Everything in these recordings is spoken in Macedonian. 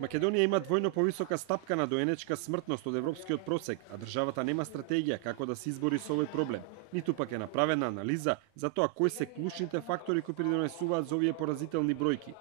Македонија има двојно повисока стапка на доенечка смртност од европскиот просек, а државата нема стратегија како да се избори со овој проблем. Ниту пак е направена анализа за тоа кои се клучните фактори кои придонесуваат за овие поразителни бројки.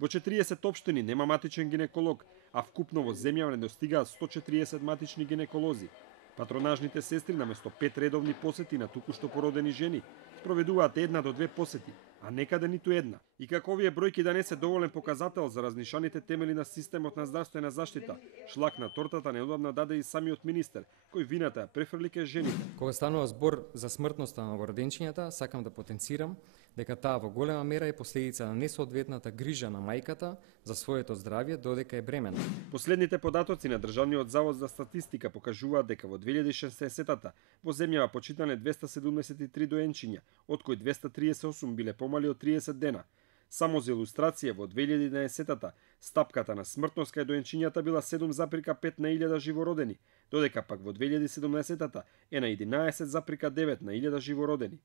Во 40 општини нема матичен гинеколог, а вкупно во земјава недостигаат 140 матични гинеколози. Патронажните сестри наместо 5 редовни посети на токушто породени жени, спроведуваат 1 до 2 посети, а некаде ниту една. И како овие бројки да не се доволен показател за разнишаните темели на системот на здравствена заштита, шлак на тортата неодамна даде и самиот министер, кој вината ја префрли кај жените. Кога станува збор за смртноста на новороденчињата, сакам да потенцирам дека таа во голема мера е последица на несоодветната грижа на мајката за своето здравје додека е бремена. Последните податоци на Државниот завод за статистика покажуваат дека во 2016-та во земјава почитале 273 доенчиња, од кои 238 биле помали од 30 дена. Само за илустрација, во 2011-та стапката на смртност кај доенчињата била 7,5 на 1000 живородени, додека пак во 2017-та е на 11,9 на 1000 живородени.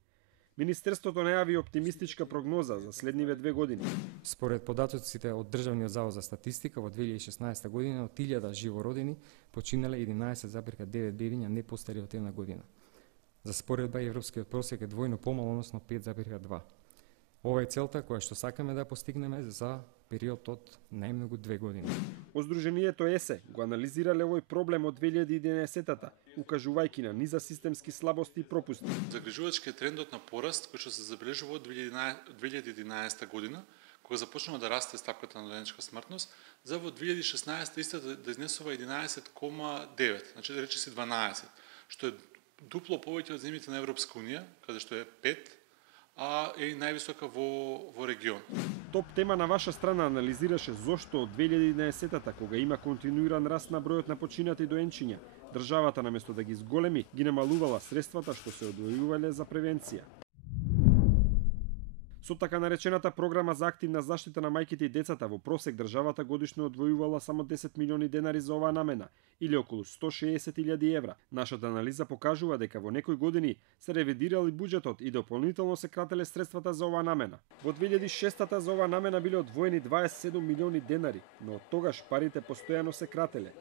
Министерството најави оптимистичка прогноза за следниве 2 години. Според податоците од Државниот завод за статистика, во 2016 година од 1000 живородени починале 11,9 бебиња не постари од 1 година. За споредба европскиот просек е двојно помал, односно 5,2. Ова е целта која што сакаме да постигнеме за период од најмногу 2 години.Оздруженијето ЕСЕ го анализирале овој проблем од 2011-та, укажувајќи на низа системски слабости и пропусти. Загрижувачки е трендот на пораст кој што се забележува од 2011 година, кога започнува да расте стапката на доенечка смртност, за во 2016 истата да изнесува 11,9, значи да рече си 12, што е дупло повеќе од земјите на Европска унија, каде што е 5, а е и највисока во регион. Топ тема на ваша страна анализираше зошто од 2011-та, кога има континуиран раст на бројот на починати доенчиња, државата наместо да ги зголеми, ги намалувала средствата што се одвојувале за превенција. Со така наречената програма за активна заштита на мајките и децата, во просек државата годишно одвојувала само 10 милиони денари за оваа намена, или околу 160.000 евра. Нашата анализа покажува дека во некои години се ревидирали буџетот и дополнително се крателе средствата за оваа намена. Во 2006-та за оваа намена биле одвоени 27 милиони денари, но од тогаш парите постојано се крателе.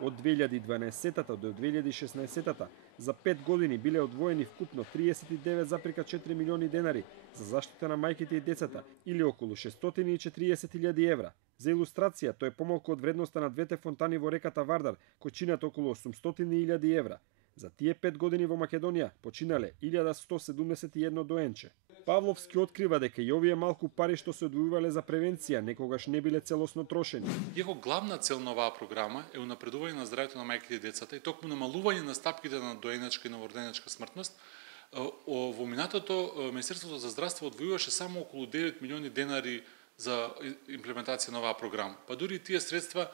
Од 2012-та до 2016-та за 5 години биле одвоени вкупно 39,4 милиони денари за заштита на мајките и децата, или околу 640.000 евра. За илустрација, тоа е помалку од вредноста на двете фонтани во реката Вардар, кои чинат околу 800.000 евра. За тие 5 години во Македонија починале 1171 доенче. Павловски открива дека и овие малку пари што се одвојувале за превенција некогаш не биле целосно трошени. Иако главна цел на оваа програма е унапредување на здравјето на мајките и децата и токму намалување на стапките на доенечка и новороденечка смртност, во минатото Министерството за здравство одвојуваше само околу 9 милиони денари за имплементација на оваа програма. Па дури и тие средства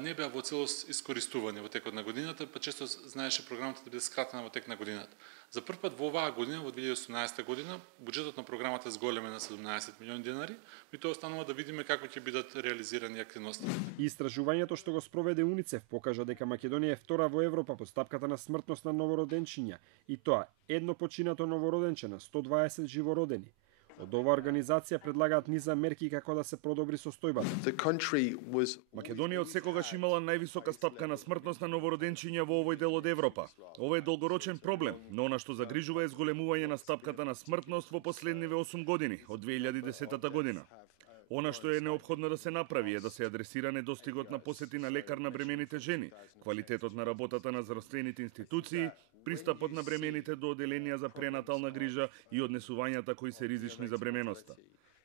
не беа во целост искористувани во текот на годината, па често знаеше програмата да биде скратена во тек на годината. За прв пат во оваа година, во 2018 година, буџетот на програмата зголеме на 17 милиони денари, и тоа останува да видиме како ќе бидат реализирани активности. Истражувањето што го спроведе УНИЦЕФ покажа дека Македонија е втора во Европа по стапката на смртност на новороденчиња, и тоа едно починато новороденче на 120 живородени. Од оваа организација предлагаат низа мерки како да се продобри состојбата. Македонија од секогаш имала највисока стапка на смртност на новороденчиња во овој дел од Европа. Ова е долгорочен проблем, но она што загрижува е зголемување на стапката на смртност во последниве 8 години, од 2010 година. Она што е неопходно да се направи е да се адресира недостигот на посети на лекар на бремените жени, квалитетот на работата на здравствените институции, пристапот на бремените до оделенија за пренатална грижа и однесувањата кои се ризични за бременоста.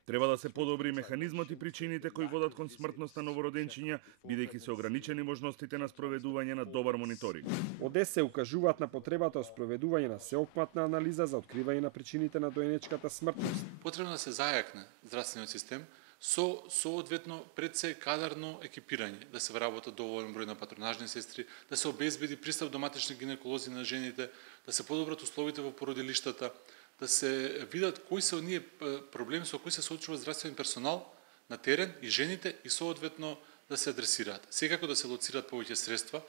Треба да се подобри механизмот и причините кои водат кон смртност на новороденчиња, бидејќи се ограничени можностите на спроведување на добар мониторинг. Од ЕСЕ укажуваат на потребата од спроведување на сеопфатна анализа за откривање на причините на доенечката смртност. Потребно да се зајакне здравствениот систем со соодветно пред се кадарно екипирање, да се вработат доволен број на патронажни сестри, да се обезбеди пристап до матични гинеколози на жените, да се подобрат условите во породилиштата, да се видат кои се оние проблеми со кои се соочува здравствен персонал на терен и жените и соодветно да се адресираат. Секако да се лоцираат повеќе средства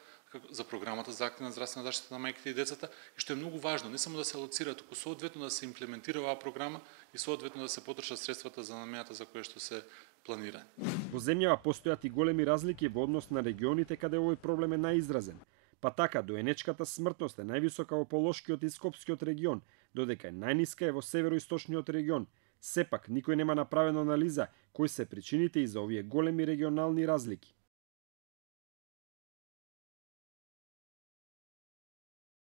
за програмата за активна здравствена заштита на мајките и децата, и што е многу важно, не само да се лоцираат, туку соодветно да се имплементира оваа програма и соодветно да се потрошат средствата за намената за која што се планирани. Во земјава постојат и големи разлики во однос на регионите каде овој проблем е најизразен. Па така, доенечката смртност е највисока во Полошкиот и Скопскиот регион, додека најниска е во североисточниот регион. Сепак, никој нема направена анализа кои се причините и за овие големи регионални разлики.